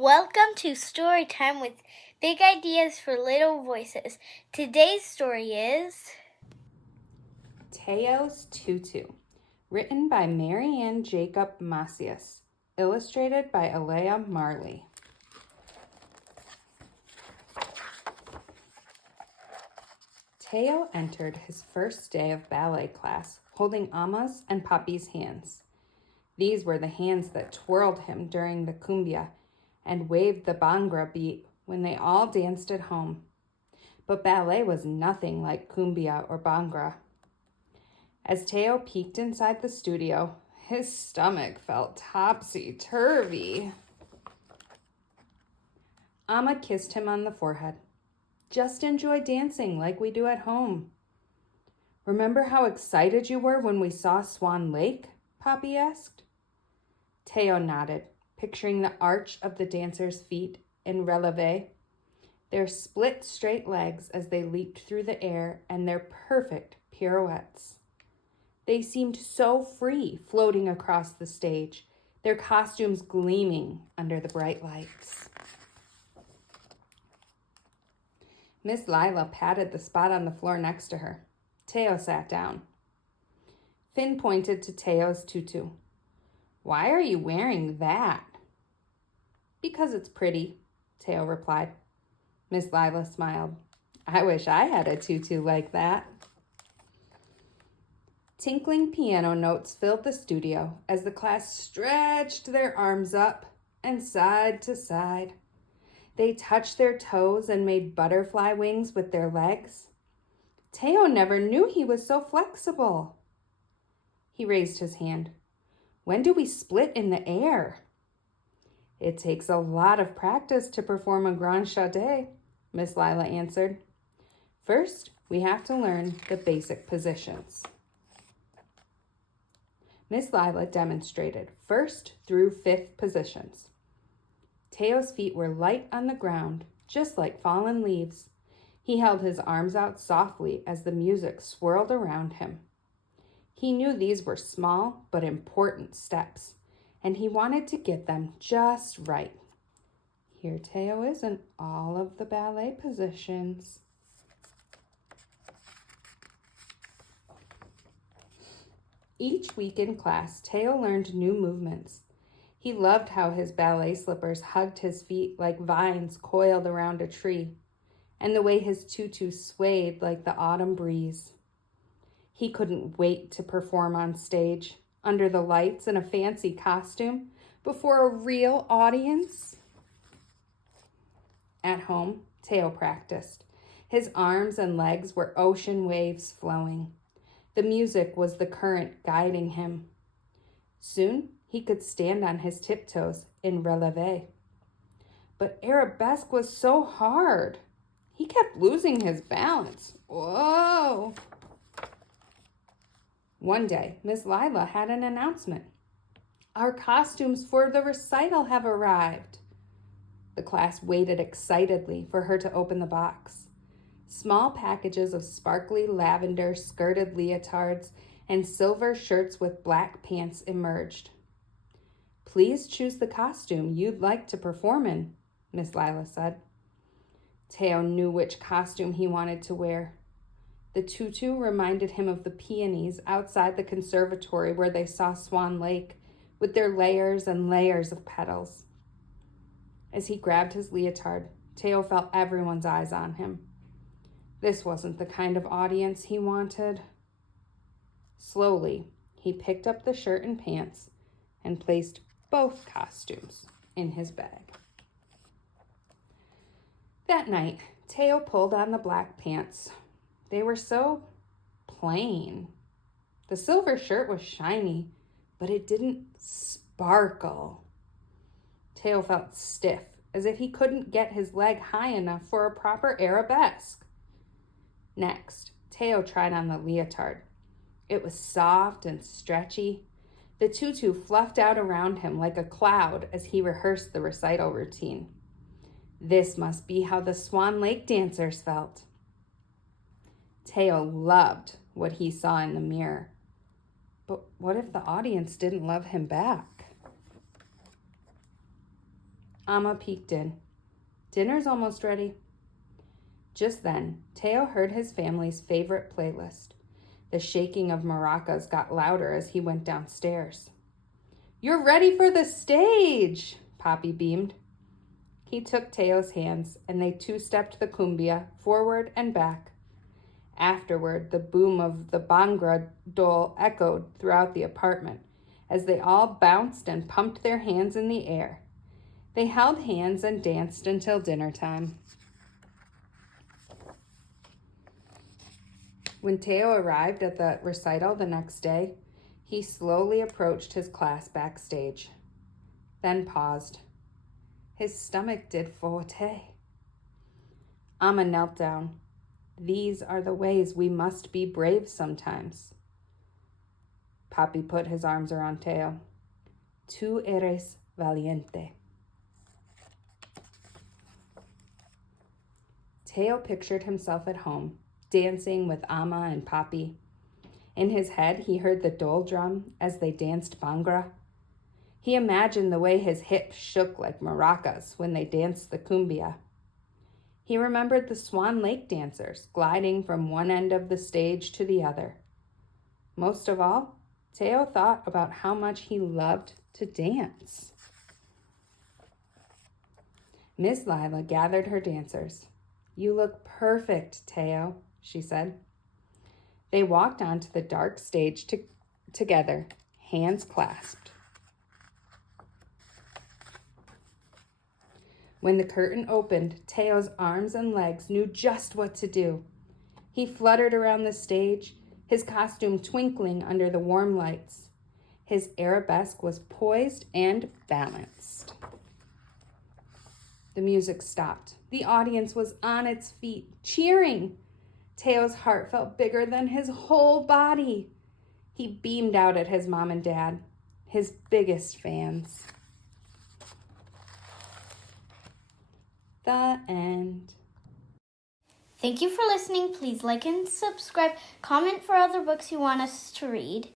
Welcome to Story Time with Big Ideas for Little Voices. Today's story is Teo's Tutu, written by Maryann Jacob Macias, illustrated by Alea Marley. Teo entered his first day of ballet class holding Amma's and Papi's hands. These were the hands that twirled him during the cumbia and waved the bhangra beat when they all danced at home. But ballet was nothing like cumbia or bhangra. As Teo peeked inside the studio, his stomach felt topsy-turvy. Amma kissed him on the forehead. Just enjoy dancing like we do at home. Remember how excited you were when we saw Swan Lake? Papi asked. Teo nodded, picturing the arch of the dancers' feet in releve, their split straight legs as they leaped through the air and their perfect pirouettes. They seemed so free floating across the stage, their costumes gleaming under the bright lights. Miss Lila patted the spot on the floor next to her. Teo sat down. Finn pointed to Teo's tutu. "Why are you wearing that?" "Because it's pretty," Teo replied. Miss Lila smiled. "I wish I had a tutu like that." Tinkling piano notes filled the studio as the class stretched their arms up and side to side. They touched their toes and made butterfly wings with their legs. Teo never knew he was so flexible. He raised his hand. "When do we split in the air?" "It takes a lot of practice to perform a grand chade," Miss Lila answered. "First, we have to learn the basic positions." Miss Lila demonstrated 1st through 5th positions. Teo's feet were light on the ground, just like fallen leaves. He held his arms out softly as the music swirled around him. He knew these were small but important steps, and he wanted to get them just right. Here Teo is in all of the ballet positions. Each week in class, Teo learned new movements. He loved how his ballet slippers hugged his feet like vines coiled around a tree, and the way his tutu swayed like the autumn breeze. He couldn't wait to perform on stage, under the lights in a fancy costume, before a real audience. At home, Teo practiced. His arms and legs were ocean waves flowing. The music was the current guiding him. Soon, he could stand on his tiptoes in releve. But arabesque was so hard. He kept losing his balance. Whoa! One day, Miss Lila had an announcement. "Our costumes for the recital have arrived." The class waited excitedly for her to open the box. Small packages of sparkly lavender skirted leotards and silver shirts with black pants emerged. "Please choose the costume you'd like to perform in," Miss Lila said. Teo knew which costume he wanted to wear. The tutu reminded him of the peonies outside the conservatory where they saw Swan Lake, with their layers and layers of petals. As he grabbed his leotard, Teo felt everyone's eyes on him. This wasn't the kind of audience he wanted. Slowly, he picked up the shirt and pants and placed both costumes in his bag. That night, Teo pulled on the black pants. They were so plain. The silver shirt was shiny, but it didn't sparkle. Teo felt stiff, as if he couldn't get his leg high enough for a proper arabesque. Next, Teo tried on the leotard. It was soft and stretchy. The tutu fluffed out around him like a cloud as he rehearsed the recital routine. This must be how the Swan Lake dancers felt. Teo loved what he saw in the mirror. But what if the audience didn't love him back? Amma peeked in. Dinner's almost ready. Just then, Teo heard his family's favorite playlist. The shaking of maracas got louder as he went downstairs. You're ready for the stage, Papi beamed. He took Teo's hands and they two-stepped the cumbia forward and back. Afterward, the boom of the bhangra dole echoed throughout the apartment as they all bounced and pumped their hands in the air. They held hands and danced until dinner time. When Teo arrived at the recital the next day, he slowly approached his class backstage, then paused. His stomach did forte. Amma knelt down. These are the ways we must be brave sometimes. Papi put his arms around Teo. Tú eres valiente. Teo pictured himself at home, dancing with Amma and Papi. In his head, he heard the dole drum as they danced bhangra. He imagined the way his hips shook like maracas when they danced the cumbia. He remembered the Swan Lake dancers gliding from one end of the stage to the other. Most of all, Teo thought about how much he loved to dance. Miss Lila gathered her dancers. You look perfect, Teo, she said. They walked onto the dark stage together, hands clasped. When the curtain opened, Teo's arms and legs knew just what to do. He fluttered around the stage, his costume twinkling under the warm lights. His arabesque was poised and balanced. The music stopped. The audience was on its feet, cheering. Teo's heart felt bigger than his whole body. He beamed out at his mom and dad, his biggest fans. The end. Thank you for listening. Please like and subscribe. Comment for other books you want us to read.